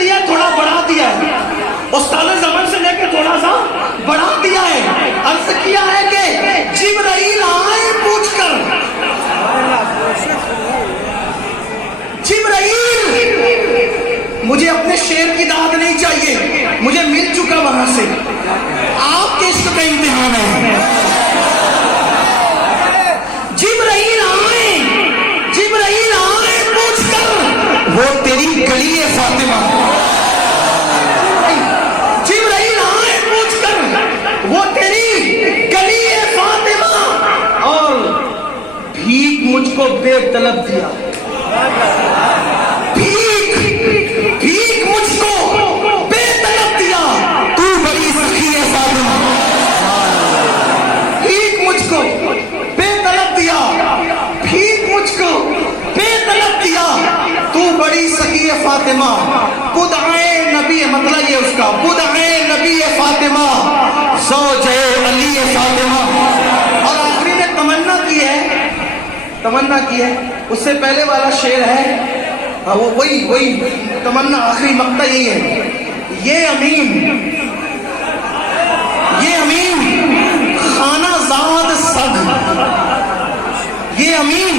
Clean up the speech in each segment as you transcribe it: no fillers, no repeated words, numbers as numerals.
لیا تھوڑا بڑھا دیا ہے، استاد زمن سے لے کے تھوڑا سا بڑھا دیا ہے. عرض کیا ہے کہ جبرائیل آئے پوچھ کر، جبرائیل مجھے اپنے شیر کی داد نہیں چاہیے، مجھے مل چکا وہاں سے، آپ کے عشق کا امتحان ہے. جبرائیل آئے پوچھ کر وہ تیری گلی ہے فاطمہ. جبرائیل آئے پوچھ کر وہ تیری گلی ہے فاطمہ، اور بھیک مجھ کو بے طلب دیا. بھیک مجھ کو بے طلب دیا، تو بڑی سخی ہے فاطمہ. بھیک مجھ کو بے طلب دیا، بھیک مجھ کو بے طلب دیا، تو بڑی سخی ہے فاطمہ. بدعائے نبی، مطلب یہ اس کا بدعائے نبی فاطمہ، زوجہ علی فاطمہ. اور آخری نے تمنا کی ہے، اس سے پہلے والا شعر ہے وہی تمنا، آخری مقطع یہی ہے. یہ امین خانہ زاد سگ، یہ امین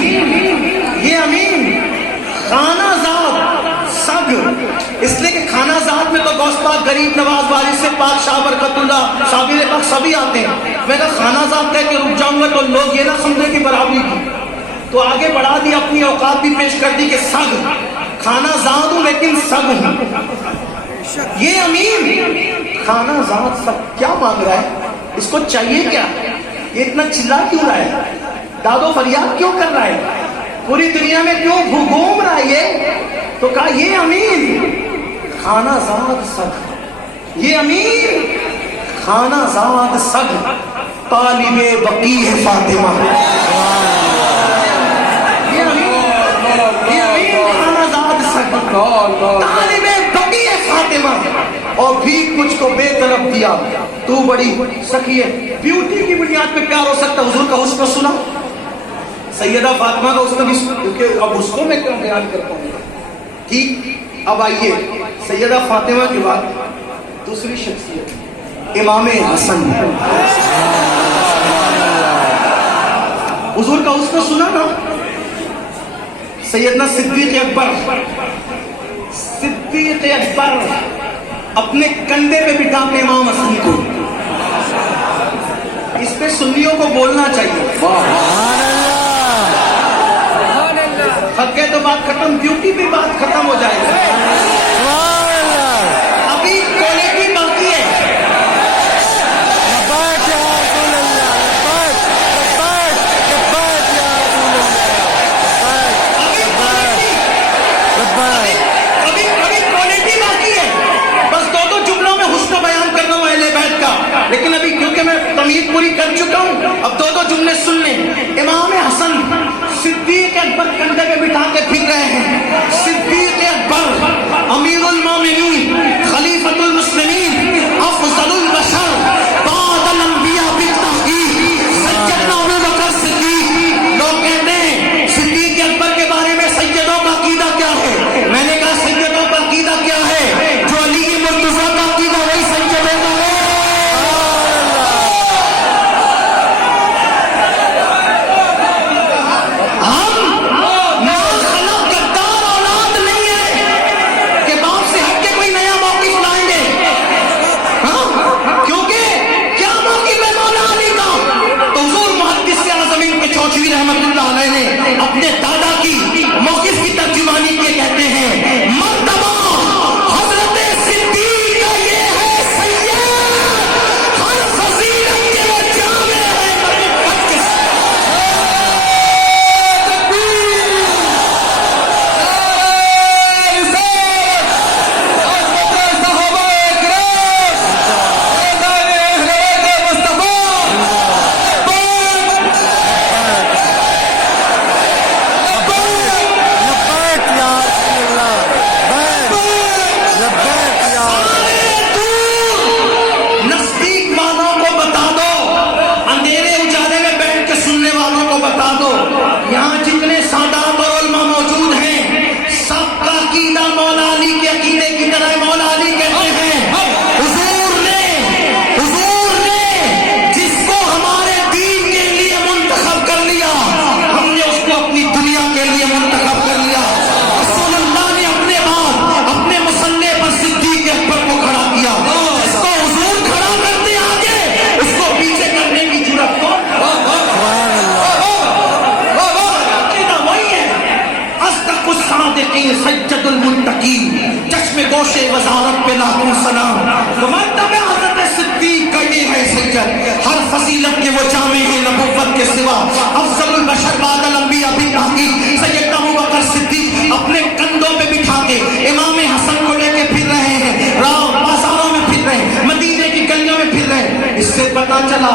خانہ زاد سگ، اس لیے کہ خانہ زاد میں تو غوث پاک، غریب نواز، وارث پاک، شاہ برکت اللہ، شابر پاک سبھی آتے ہیں. میں کہا خانہ زاد کہہ کے رک جاؤں گا تو لوگ یہ نہ سمجھے کہ برابری کی، تو آگے بڑھا دی، اپنی اوقات بھی پیش کر دی کہ سگ، خانہ زاد ہوں لیکن سگ ہوں. یہ امین خانہ زاد سگ کیا مانگ رہا ہے؟ اس کو چاہیے کیا؟ یہ اتنا چلا کیوں رہا ہے؟ داد و فریاد کیوں کر رہا ہے؟ پوری دنیا میں کیوں گھوم رہا ہے یہ؟ تو کہا یہ امین خانہ زاد سگ، یہ امین خانہ زاد سگ، طالب بقی ہے فاطمہ. طالب بقی ہے فاطمہ، اور بھی کچھ کو بے طلب دیا، تو بڑی سخی ہے. بیوٹی کی بنیاد پہ پیار ہو سکتا، حضور کا حسن سنا، سیدہ فاطمہ کا حسن بھی، کیونکہ اب اس کو میں کیوں بیان کر پاؤں گا. ٹھیک، اب آئیے سیدہ فاطمہ کے بعد دوسری شخصیت امام حسن. حضور کا حسن سنا نا، سیدنا صدیق اکبر اپنے کندھے پہ بٹھا کے امام حسن کو، اس پہ سنیوں کو بولنا چاہیے. حقے تو بات ختم، بیوٹی پہ بات ختم ہو جائے گا. ابھی کوالٹی باقی ہے. لیکن ابھی کیونکہ میں تمہید پوری کر چکا ہوں، اب دو جملے سن لیں. امام حسن صدیق اکبر کندھے پہ بٹھا کے پھر رہے ہیں. صدیق اکبر पोश वजारत पे लाखों सलाम। तो मर्तबे हज़रत सिद्दीक का ये है सैयद, हर फजीलत के वो जामे हैं नबुव्वत के सिवा। अफजलुल बशर बादल अंबिया भी तहकीक सैयद अबू बकर सिद्दीक अपने कंधों पे बिठा के इमाम हसन को लेके फिर रहे हैं, बाजारों में फिर रहे हैं, मदीने की गलियों में फिर रहे हैं। इससे पता चला,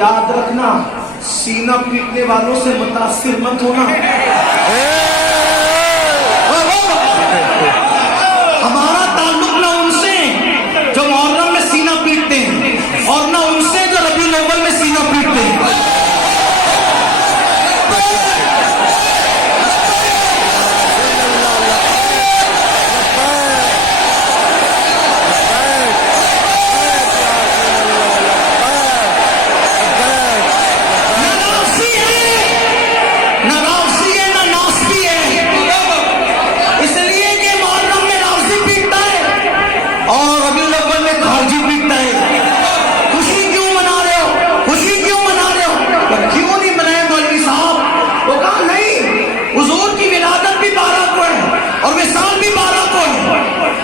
याद रखना, सीना पीटने वालों से मुतासिर मत होना। हमारा ताल्लुक ना उनसे जो मुहर्रम में सीना पीटते हैं और ना उनसे जो रबीउल अव्वल में सीना पीटते हैं।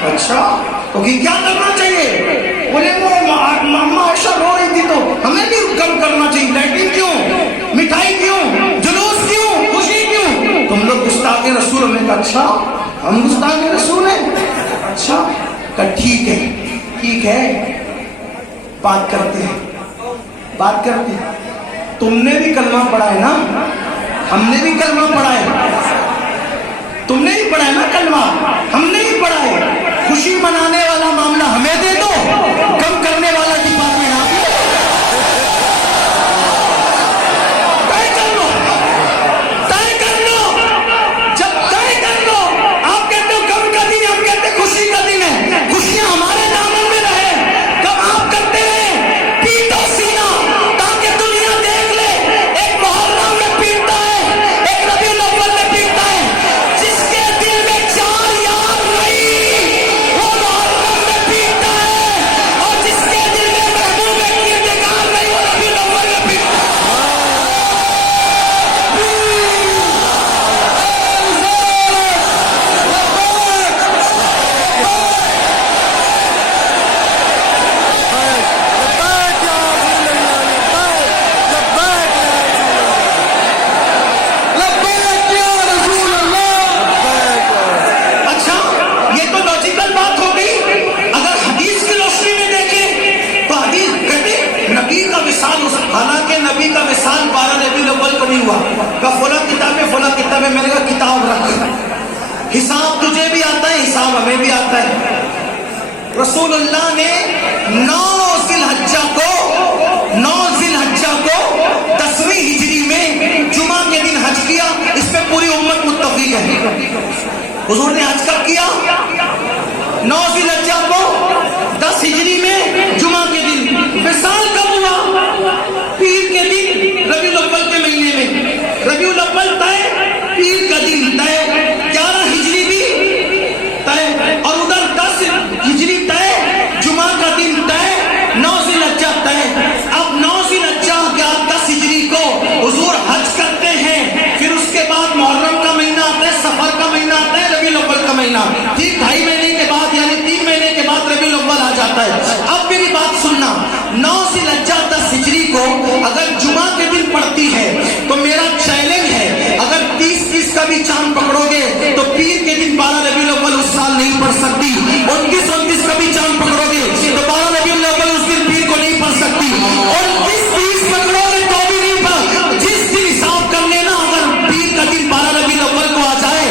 अच्छा, तो क्या करना चाहिए? बोले वो मामा आयशा रो रही थी तो हमें भी कम करना चाहिए। लैट्रिन क्यों, मिठाई क्यों, जुलूस क्यों, खुशी क्यों? तुम लोग गुस्ताखे रसूल। में कहा अच्छा हम गुस्ताखे रसूल हैं? अच्छा कहा ठीक है बात करते हैं। तुमने भी कलमा पढ़ा है ना, हमने भी कलमा पढ़ा है। तुमने ही पढ़ा है ना कलमा, हमने ही पढ़ा है। खुशी मनाने वाला मामला हमें दे दो, कम करने वाला डिपार्टमेंट आप तय कर लो। जब तय कर लो, आप कहते हो गम का दिन, हम कहते खुशी का दिन है। खुशियां हमारे दामन में रहे, कब आप करते रहे पीटो सीना ताकि दुनिया देख ले। एक मुहर्रम में पीटता है, एक रबीउल अव्वल में पीटता है। जिसके दिल में चार यार नहीं वो मुहर्रम में पीटता है, और जिसके दिल में महबूब की इंतजार नहीं वो रबीउल अव्वल में पीटता है। अच्छा, ये तो लॉजिकल बात हो गई। अगर हदीस की रोशनी में देखें तो हदीस कहते नबी का विसाल, हालांकि नबी का विसाल 12 रबीउल अव्वल को नहीं हुआ। का फला किताब है, मैंने कहा किताब रख, हिसाब तुझे भी आता है, हिसाब हमें भी आता है। रसूलुल्लाह ने 9 ज़िलहज्जा को 10वीं हिजरी में जुमा के दिन हज किया। इस पे पूरी उम्मत मुत्तफिक है। हुजूर ने हज कब किया? 9 ज़िलहज्जा को 10 हिजरी में जुमा के दिन। विसाल कब हुआ? पीर के दिन, रबीउल अव्वल के महीने में। रबीउल अव्वल तय, पीर का दिन तय, 11 हिजरी भी तय, और उधर 10 हिजरी तय, जुमा का दिन तय, 9 ज़िलहज्जा तय। अब 9 ज़िलहज्जा या 10 हिजरी को हुजूर हज करते हैं। फिर उसके बाद मुहर्रम का महीना आता है, सफर का महीना आता है, रबीउल अव्वल का महीना। ठीक 2.5 महीने के बाद यानी 3 महीने के बाद रबीउल अव्वल आ जाता है। अब मेरी बात सुनना, 9 ज़िलहज्जा 10 हिजरी को अगर जुमा के दिन पड़ती है तो मेरा चैलेंज है, अगर 30 का भी चांद पकड़ोगे तो पीर के दिन 12 रबीउल अव्वल उस साल नहीं पढ़ सकती। 29 का भी चांद पकड़ोगे तो 12 रबीउल अव्वल उस दिन पीर को नहीं पढ़ सकती। 29-30 पकड़ोगे तो भी नहीं पढ़। जिस दिन हिसाब कर लेना, अगर पीर का दिन 12 रबीउल अव्वल को आ जाए,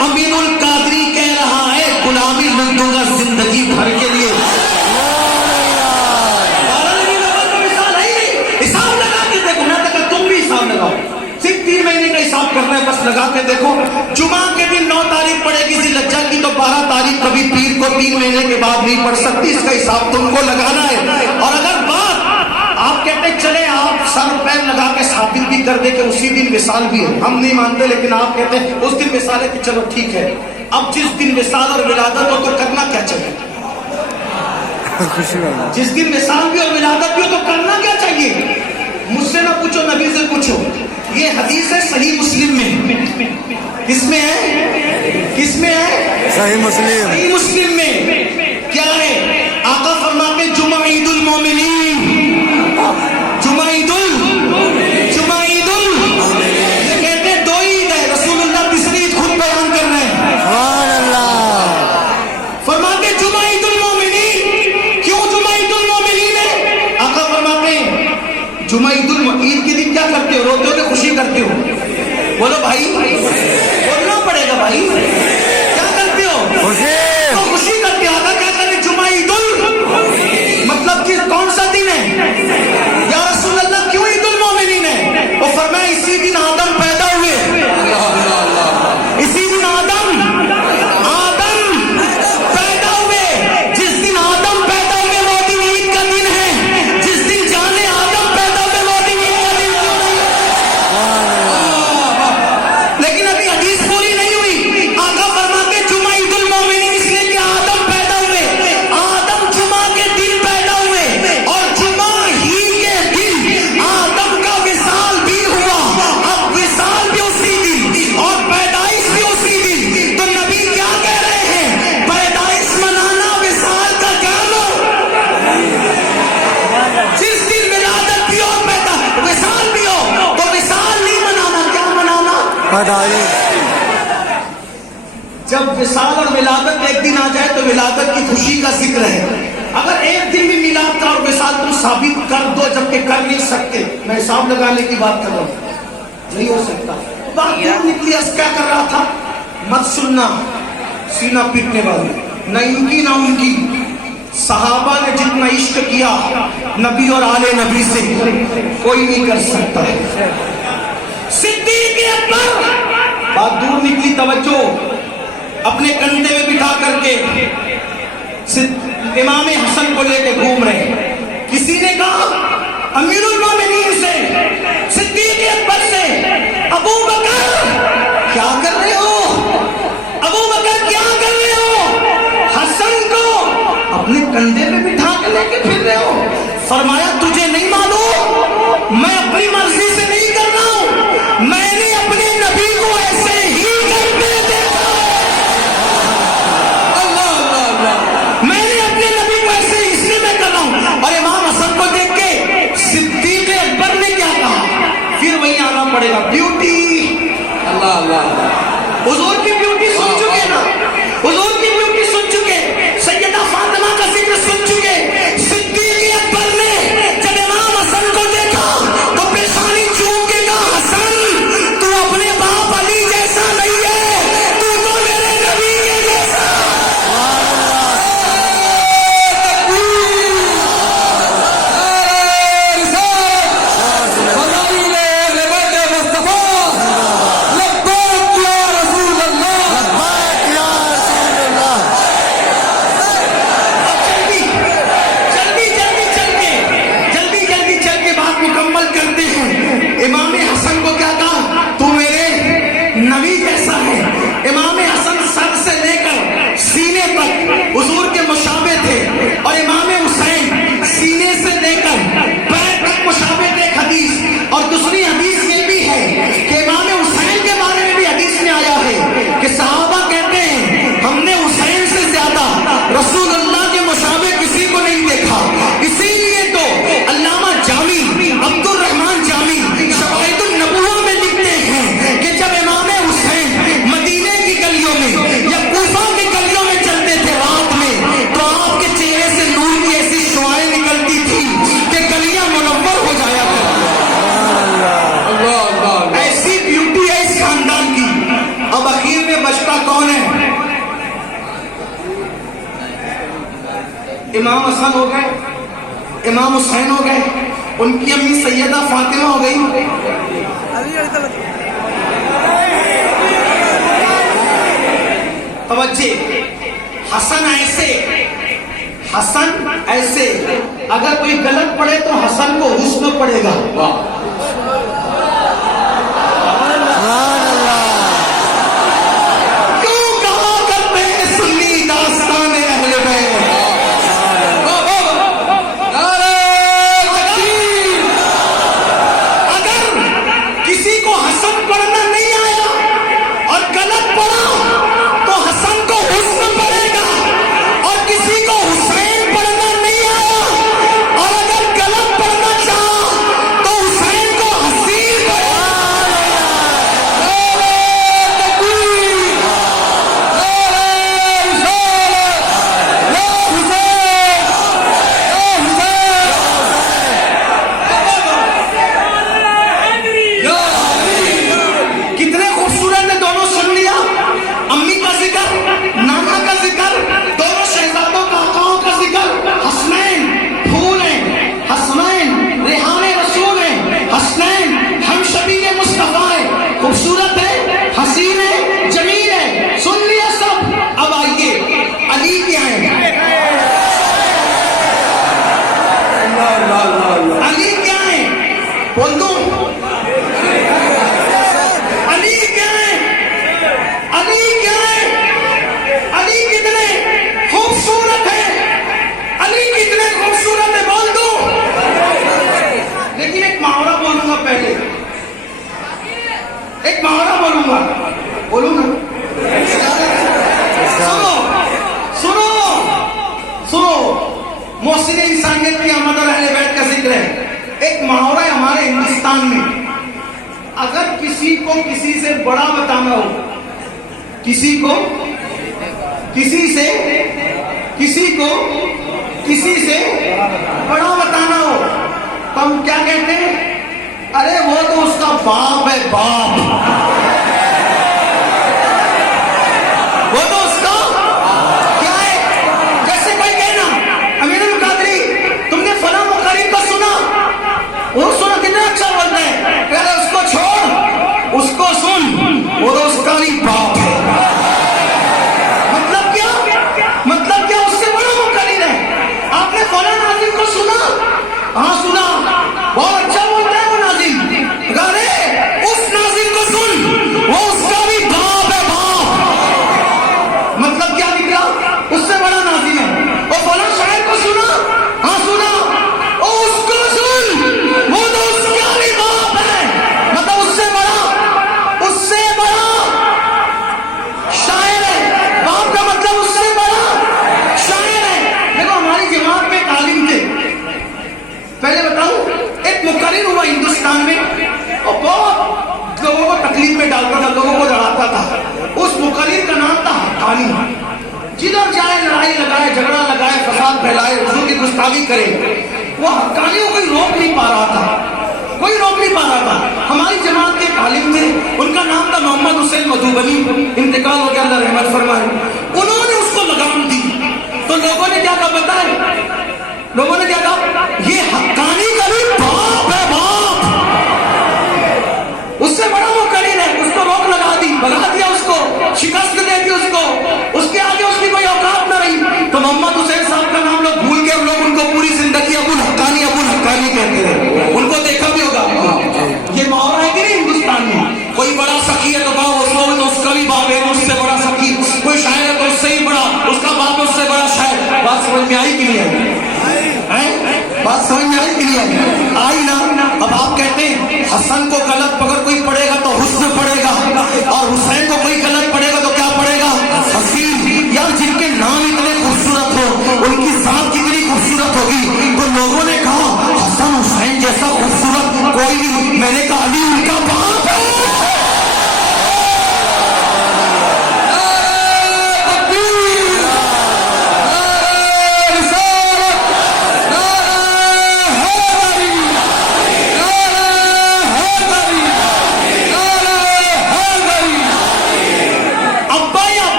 अमीनुल कादरी कह रहा है गुलामी लूट दूंगा जिंदगी भर के लिए। 12 रबीउल अव्वल का मिसाल है ही नहीं। हिसाब लगा के देखो, मैं तो तुम भी हिसाब लगाओ, सिर्फ 3 महीने का हिसाब करना है, बस लगा के देखो। जुमा के दिन 9 तारीख पड़ेगी ज़िलहज्जा की, तो 12 तारीख कभी पीर को 3 महीने के बाद नहीं पड़ सकती। इसका हिसाब तुमको लगाना है। और अगर बात आप कहते चले, आप सर पैर लगा के साबित भी कर दे कि उसी दिन विसाल भी है, हम नहीं मानते, लेकिन आप कहते हैं उस दिन विसाल है, कि चलो ठीक है। अब जिस दिन विसाल और विलादत हो तो करना क्या चाहिए? जिस दिन विसाल भी और विलादत भी हो तो करना क्या चाहिए? मुझसे ना पूछो, नबी से पूछो। یہ حدیث ہے صحیح مسلم میں. کس میں ہے؟ کس میں ہے؟ صحیح مسلم. صحیح مسلم میں کیا ہے؟ آقا فرماتے جمعہ عید المومنین، جمعہ عید کہتے ہیں دو عید ہے. رسول اللہ تیسری عید خود بیان کر رہے ہیں. سبحان اللہ. فرماتے جمعہ عید المومنین. کیوں جمعہ عید المومنین ہے؟ آقا فرماتے ہیں جمعہ عید کے دن کیا کرتے ہو؟ روتے ہو کہ خوشی کرتے ہو؟ بولو بھائی، بولنا پڑے گا بھائی. کیا کرتے ہو؟ خوشی. تو خوشی کرتے ہو. آقا کیا کرے؟ جمعہ عید مطلب کہ کون سا دن ہے یا رسول اللہ؟ کیوں عید المومنین ہے؟ وہ فرمایا اسی دن آدم پیدا ہوئے. اسی دن آدم پیدا ہوئے. جس دن آدم پیدا ہوئے وہ دن عید کا دن ہے. جس دن جانے آدم پیدا ہوئے وہ دن عید کا دن ہے. لیکن ابھی حدیث پوری نہیں ہوئی. آقا فرماتے جمعہ عید المومنین اس لیے کہ آدم پیدا ہوئے. آدم جمعہ کے دن پیدا ہوئے اور جمعہ ہی کے دن آدم کا وصال بھی ہوا. اب وصال بھی اسی دن اور پیدائش بھی اسی دن. تو نبی کیا کہہ رہے ہیں؟ پیدائش منانا وصال کا جان لو. جس دن ولادت بھی ہو وصال بھی ہو تو وصال نہیں منانا. کیا منانا؟ پیدائش. جب وصال اور ولادت ایک دن آ جائے تو ولادت کی خوشی کا ذکر ہے. اگر ایک دن بھی میلاد کا اور وصال تم ثابت کر دو جبکہ کر نہیں سکتے، میں حساب لگانے کی بات کر رہا ہوں، نہیں ہو سکتا. بات دور نکلی. اس کیا کر رہا تھا؟ مت سننا سینہ پیٹنے والی، نہ ان کی نہ ان کی. صحابہ نے جتنا عشق کیا نبی اور آل نبی سے کوئی نہیں کر سکتا. صدیق اکبر، بات دور نکلی، توجہ. اپنے کندھے میں بٹھا کر کے امام حسن کو لے کے گھوم رہے. کسی نے کہا امیر المومنین سے، صدیق اکبر سے، ابو بکر کیا کر رہے ہو؟ ابو بکر کیا کر رہے ہو؟ حسن کو اپنے کندھے میں بٹھا کے لے کے پھر رہے ہو. فرمایا تجھے نہیں معلوم میں اپنی مرضی سے نہیں کر رہا ہوں، میں نے اپنے نبی کو ایسے ہی کرتے دیکھا. میں نے اپنے نبی کو ایسے اس لیے میں کر رہا ہوں. اور امام حسن کو دیکھ کے صدیق اکبر نے کیا کہا؟ پھر وہیں آنا پڑے گا. بیوٹی، اللہ اللہ، حضور کی بیوٹی سن چکے نا، حضور کی بیوٹی سن چکے، سیدہ فاطمہ کا ذکر سن چکے. صدیق اکبر نے جب امام حسن کو دیکھا تو پیشانی چوم کے کہا حسن تو اپنے باپ علی جیسا نہیں ہے، تو میرے نبی کے جیسا. امام حسن کو کیا کہا؟ تو میرے نبی جیسا ہے. امام حسن سر سے لے کر سینے تک حضور کے مشابہ تھے اور امام حسین سینے سے لے کر پیر تک مشابہ تھے. ایک حدیث اور دوسری حدیث یہ بھی ہے کہ امام حسین کے بارے میں بھی حدیث میں آیا ہے کہ صحابہ کہتے ہیں ہم نے حسین سے زیادہ رسول اللہ کے مشابہ کسی کو نہیں دیکھا. اسی لیے تو علامہ جامی عبد الرحمن جامی شواہد النبوہ میں لکھتے ہیں کہ جب امام حسین مدینے کی گلیوں میں یا کوفہ کی گلیوں میں چلتے تھے رات میں تو آپ کے چہرے سے نور کی ایسی شعاعیں نکلتی تھی کہ گلیاں منور ہو جایا کرتی. ایسی بیوٹی ہے اس خاندان کی. اب اخیر میں بچتا کون ہے؟ امام حسن ہو گئے، امام حسین ہو گئے، ان کی امی سیدہ فاطمہ ہو گئی. توجہ، حسن ایسے اگر کوئی غلط پڑھے تو حسن کو حسن پڑے گا. کیوں کہا کرتے ہیں سنی داستان اہل بیت. اگر کسی کو तौसीर इंसानियत की आमद और अहले बैत का जिक्र है। एक मुहावरा है हमारे हिंदुस्तान में, अगर किसी को किसी से बड़ा बताना हो, किसी को किसी से बड़ा बताना हो, तो हम क्या कहते हैं? अरे वो तो उसका बाप है, बाप, वो तो उसका क्या है? जैसे कोई कहना अमीरुल कादरी तुमने फला मुकर्रिर को सुना, वो सुना कितना अच्छा बोलता है, अरे उसको छोड़, उसको सुन, वो तो उसका ही बाप है। मतलब क्या उससे बड़ा मुकर्रिर है। आपने फला नाज़िम को सुना? हाँ सुना, बहुत अच्छा बोलता है वो नाज़िम, अरे उस नाज़िम को सुन, वो उसका भी बाप है, बाप। मतलब क्या निकला? उससे बड़ा नाज़िम है। और फला शायर को सुना? हाँ सुना, ओ उसको सुन, वो तो उसका भी बाप है। मतलब उससे बड़ा शायर है। बाप का मतलब उससे बड़ा शायर है। देखो हमारी जमात में तालीम थे, पहले बताऊं, एक मुकर्रिर हुआ हिंदुस्तान में और बहुत लोगों को तकलीफ में डालता था, लोगों को लड़ाता था। उस मुकर्रिर का नाम था हक्कानी। जिधर जाए लड़ाई लगाए, झगड़ा लगाए, फसाद फैलाए, हुजूर की गुस्ताखी करे। वो हक्कानी को कोई रोक नहीं पा रहा था, कोई रोक नहीं पा रहा था। हमारी जमात के तालिम थे, उनका नाम था मोहम्मद हुसैन मधुबनी, इंतकाल हो गया, अल्लाह रहमत फरमाए। उन्होंने उसको लगाम दी तो लोगों ने क्या कहा बताए? लोगों ने क्या कहा? ये हक्कानी का भी बाप है, बाप, उससे बड़ा मुकर्रिर है। उसको रोक लगा दी, भगा दिया, उसको शिकस्त दे दी, उसके आगे उसकी कोई औकात न रही। तो मोहम्मद हुसैन साहब का नाम लोग भूल गए, लोग उनको पूरी जिंदगी अबुल हक्कानी कहते रहे। उनको देखा भी होगा, ये मुहावरा है कि नहीं हिंदुस्तान में? कोई बड़ा सखी है तो कहो तो उसका भी बाप है, उससे बड़ा सखी। कोई शायर है तो उससे ही बड़ा, उसका बाप है, उससे बड़ा शायर। बात समझ में आई कि नहीं आई? बात समझ में आई कि नहीं आई ना? अब आप कहते हैं हसन को गलत पकड़ कोई पड़ेगा तो हुस्न पड़ेगा, और हुसैन को कोई गलत पड़ेगा तो क्या पड़ेगा? हसीन। यार जिनके नाम इतने खूबसूरत हो, उनकी जात कितनी खूबसूरत होगी। तो लोगों ने कहा हसन हुसैन जैसा खूबसूरत कोई नहीं। मैंने कहा अली उनका बाप है।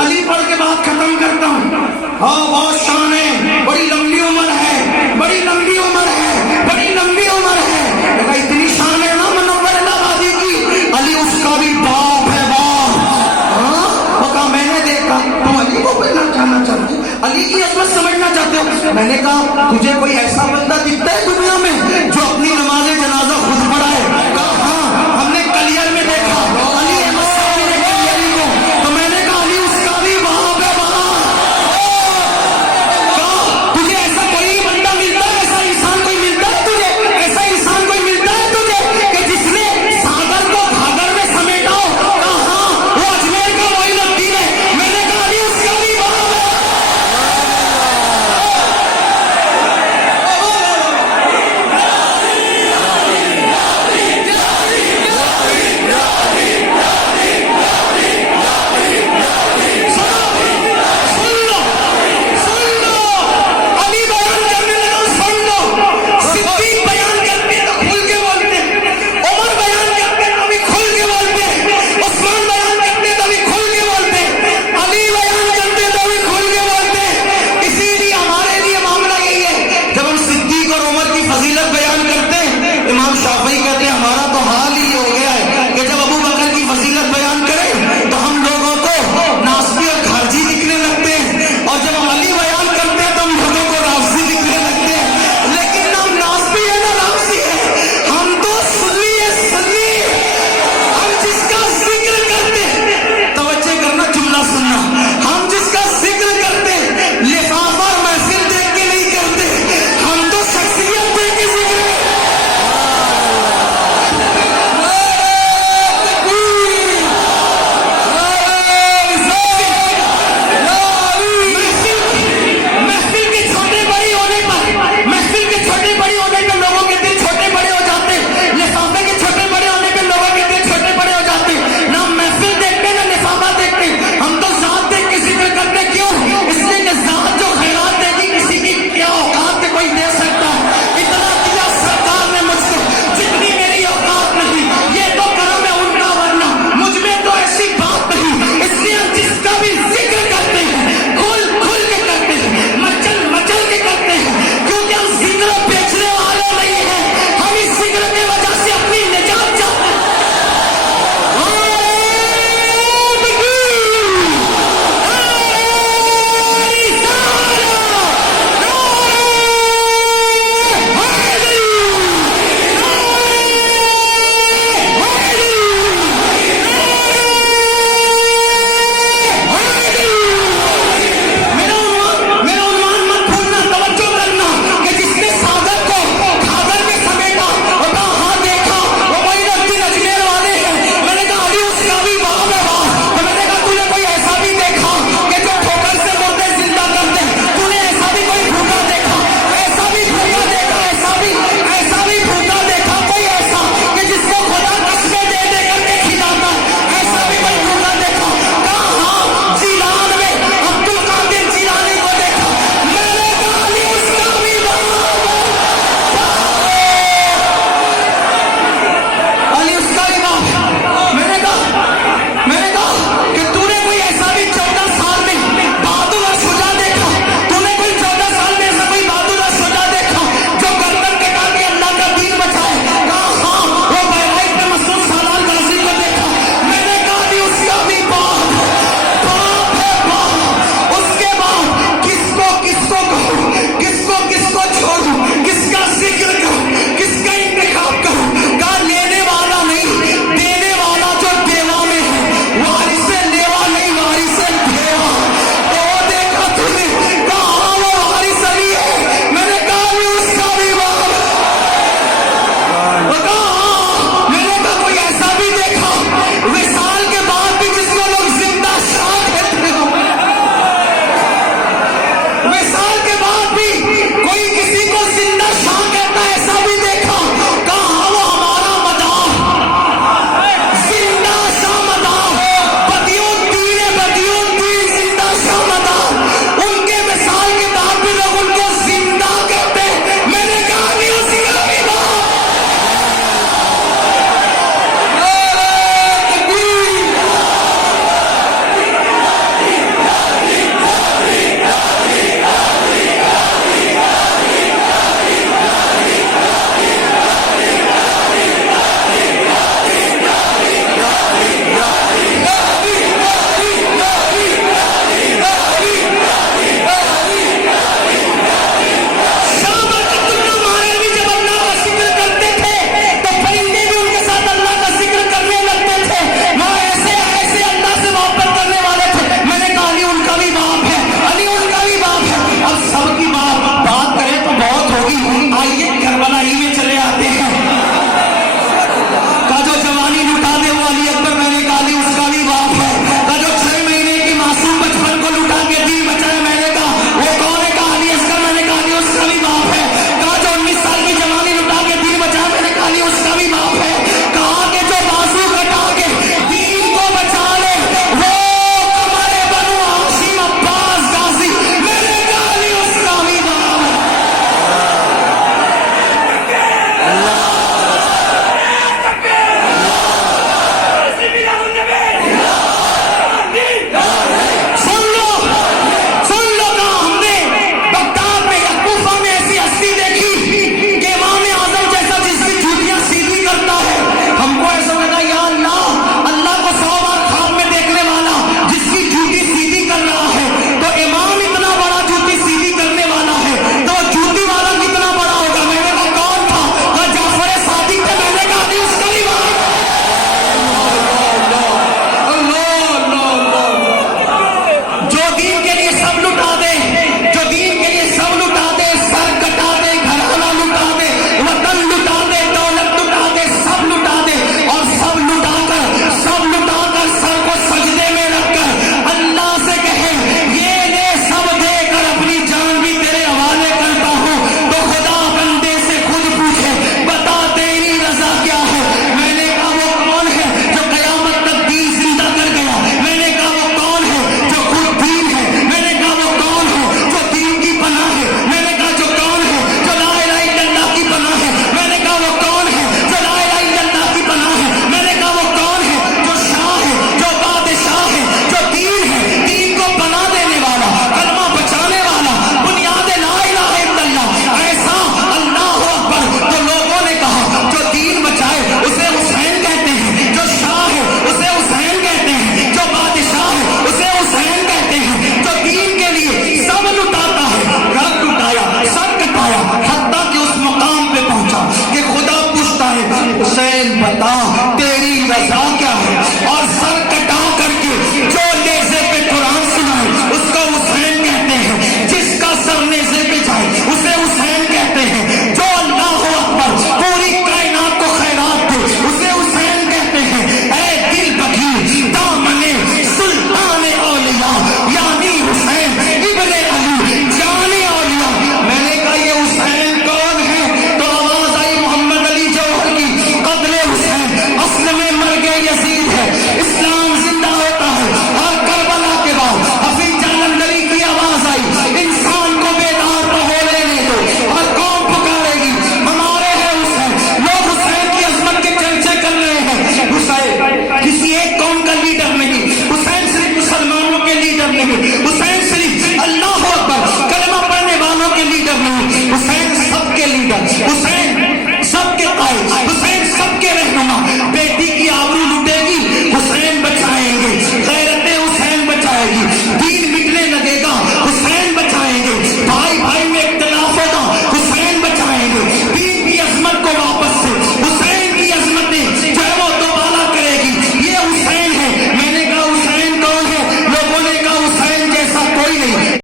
अली पढ़ के बात खत्म करता हूँ। हाँ बहुत शान है, बड़ी लंबी उम्र है, बड़ी लंबी उम्र है, बड़ी लंबी उम्र है। देखा इतनी शान है ना मुनव्वर इलाहाबादी की, अली उसका भी बाप है, बाप। हाँ वो कहा मैंने देखा तुम अली को पहचानना चाहते हो, अली की अजमत समझना चाहते हो। मैंने कहा तुझे कोई ऐसा बंदा दिखता है दुनिया में जो अपनी नमाज़ें